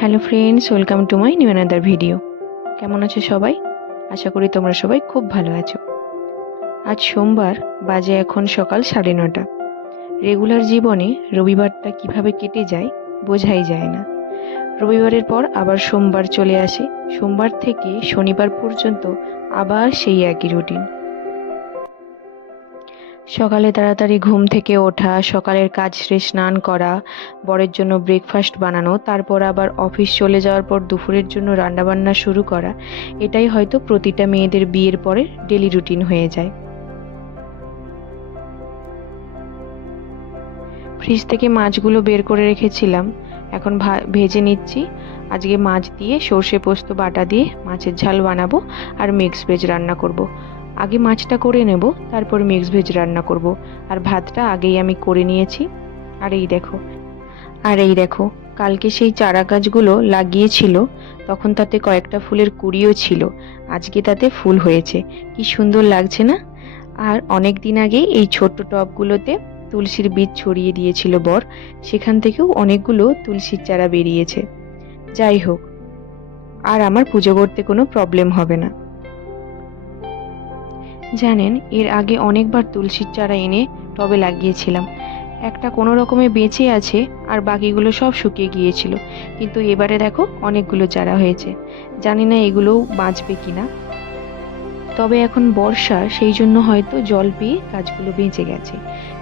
Hello friends, welcome to my new another video. কেমন আছো সবাই? আশা করি তোমরা সবাই খুব ভালো আছো। আজ সোমবার, বাজে এখন সকাল 9:30। রেগুলার জীবনে রবিবারটা কিভাবে কেটে যায় বোঝাই যায় না। রবিবারের পর আবার সোমবার চলে আসে, সোমবার থেকে শনিবার পর্যন্ত আবার সেই একই রুটিন। সকালে তাড়াতাড়ি ঘুম থেকে ওঠা, সকালের কাজ সেরে স্নান করা, বরের জন্য ব্রেকফাস্ট বানানো, তারপর আবার অফিস চলে যাওয়ার পর দুপুরের জন্য রান্নাবান্না শুরু করা, এটাই হয়তো প্রতিটা মেয়েদের বিয়ের পরে ডেলি রুটিন হয়ে যায়। ফ্রিজ থেকে মাছগুলো বের করে রেখেছিলাম, এখন ভেজে নিচ্ছি। আজকে মাছ দিয়ে সর্ষে পোস্ত বাটা দিয়ে মাছের ঝাল বানাবো আর মিক্স ভেজ রান্না করব। আগে মাছটা করে নেব, তারপর মিক্স ভেজ রান্না করব। আর ভাতটা আগেই আমি করে নিয়েছি। আর এই দেখো কালকে সেই চারা গাছগুলো লাগিয়েছিল, তখন তাতে কয়েকটা ফুলের কুঁড়িও ছিল। আজকে তাতে ফুল হয়েছে, কি সুন্দর লাগছে না? আর অনেক দিন আগে এই ছোট্ট টবগুলোতে তুলসীর বীজ ছড়িয়ে দিয়েছিল বর, সেখান থেকেও অনেকগুলো তুলসীর চারা বেরিয়েছে। যাই হোক, আর আমার পুজো করতে কোনো প্রবলেম হবে না। জানেন, এর আগে অনেকবার তুলসীর চারা এনে টবে লাগিয়েছিলাম, একটা কোনো রকমে বেঁচে আছে আর বাকিগুলো সব শুকিয়ে গিয়েছিল। কিন্তু এবারে দেখো অনেকগুলো চারা হয়েছে, জানি না এগুলোও বাঁচবে কিনা। তবে এখন বর্ষা, সেই জন্য হয়তো জল পেয়ে গাছগুলো বেঁচে গেছে,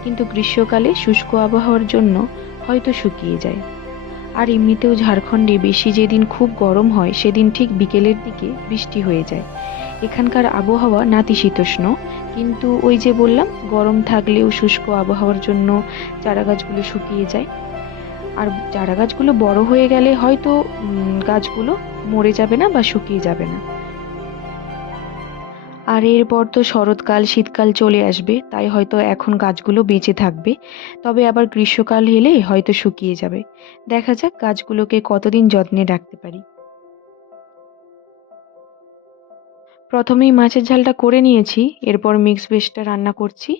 কিন্তু গ্রীষ্মকালে শুষ্ক আবহাওয়ার জন্য হয়তো শুকিয়ে যায়। আর এমনিতেও ঝাড়খণ্ডে বেশি যেদিন খুব গরম হয় সেদিন ঠিক বিকেলের দিকে বৃষ্টি হয়ে যায়। এখানকার আবহাওয়া নাতিশীতোষ্ণ, কিন্তু ওই যে বললাম, গরম থাকলেও শুষ্ক আবহাওয়ার জন্য চারা গাছগুলো শুকিয়ে যায়। আর চারা গাছগুলো বড় হয়ে গেলে হয়তো গাছগুলো মরে যাবে না বা শুকিয়ে যাবে না। আর এরপর তো শরৎকাল শীতকাল চলে আসবে, তাই হয়তো এখন গাছগুলো বেঁচে থাকবে। তবে আবার গ্রীষ্মকাল এলে হয়তো শুকিয়ে যাবে। দেখা যাক গাছগুলোকে কতদিন যত্নে রাখতে পারি। প্রথমেই মাছের ঝালটা করে নিয়েছি, এরপর মিক্স ভেজটা রান্না করছি।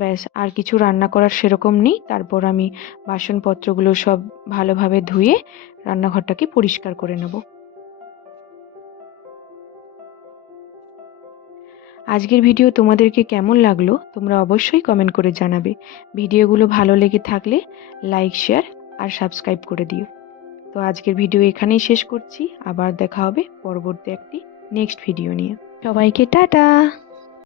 ব্যাস, আর কিছু রান্না করার সেরকম নেই। তারপর আমি বাসনপত্রগুলো সব ভালোভাবে ধুয়ে রান্নাঘরটাকে পরিষ্কার করে নেব। আজকের ভিডিও তোমাদেরকে কেমন লাগলো তোমরা অবশ্যই কমেন্ট করে জানাবে। ভিডিওগুলো ভালো লেগে থাকলে লাইক, শেয়ার আর সাবস্ক্রাইব করে দিও। তো আজকের ভিডিও এখানেই শেষ করছি, আবার দেখা হবে পরবর্তী একটি নেক্সট ভিডিও নিয়ে। সবাইকে টাটা।